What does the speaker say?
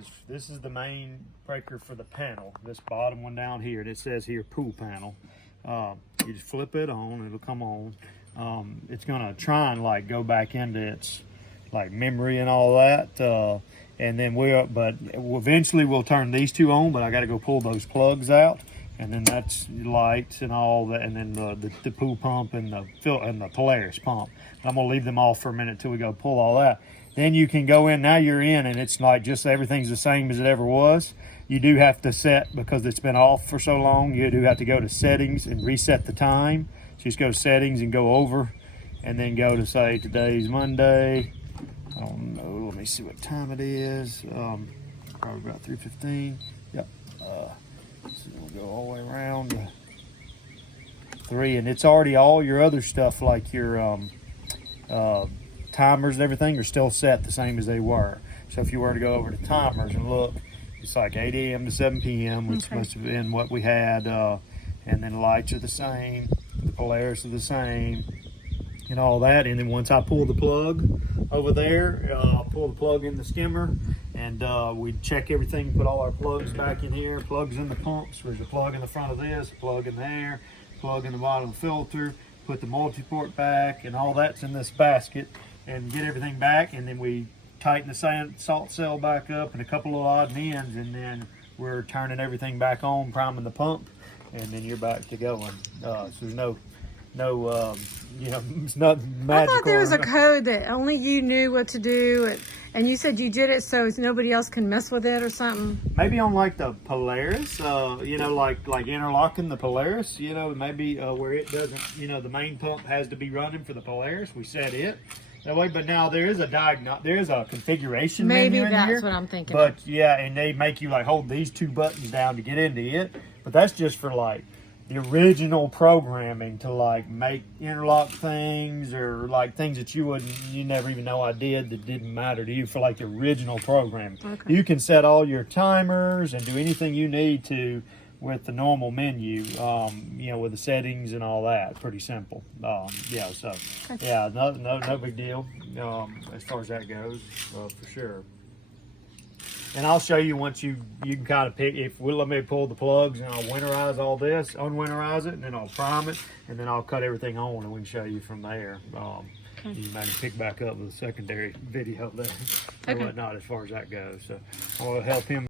is, this is the main breaker for the panel. This bottom one down here, and it says here pool panel. You just flip it on, it'll come on. It's gonna try and like go back into its like memory and all that. And then eventually we'll turn these two on, but I got to go pull those plugs out, and then that's lights and all that, and then the pool pump and the Polaris pump. I'm gonna leave them off for a minute till we go pull all that. Then you can go in. Now you're in, and it's like just everything's the same as it ever was. You do have to set, because it's been off for so long, you do have to go to settings and reset the time. So just go to settings and go over, and then go to, say, today's Monday. I don't know, let me see what time it is. Probably about 3:15. Yep. So we'll go all the way around to 3, and it's already all your other stuff, like your timers and everything, are still set the same as they were. So if you were to go over to timers and look, it's like 8 a.m. to 7 p.m., which must have been what we had. And then the lights are the same, the Polaris are the same, and all that. And then once I pull the plug over there, pull the plug in the skimmer, and we check everything, put all our plugs back in here, plugs in the pumps. There's a plug in the front of this, plug in there, plug in the bottom of the filter, put the multi-port back, and all that's in this basket, and get everything back. And then we tighten the salt cell back up and a couple of odd ends, and then we're turning everything back on, priming the pump, and then you're back to going. So there's no it's nothing magical. I thought there was a code that only you knew what to do, and you said you did it so nobody else can mess with it or something. Maybe on like the Polaris, like interlocking the Polaris, maybe where it doesn't, the main pump has to be running for the Polaris. We set it that way, but now there is a configuration Maybe menu in that's here, what I'm thinking. But yeah, and they make you like hold these two buttons down to get into it, but that's just for like the original programming to like make interlock things, or like things that you never even know I did that didn't matter to you, for like the original program. Okay. You can set all your timers and do anything you need to with the normal menu, with the settings and all that. Pretty simple. No big deal as far as that goes, for sure. And I'll show you once you can kind of pick. Let me pull the plugs, and I'll winterize all this, unwinterize it, and then I'll prime it, and then I'll cut everything on, and we can show you from there. You can maybe pick back up with a secondary video there or whatnot as far as that goes. So I'll help him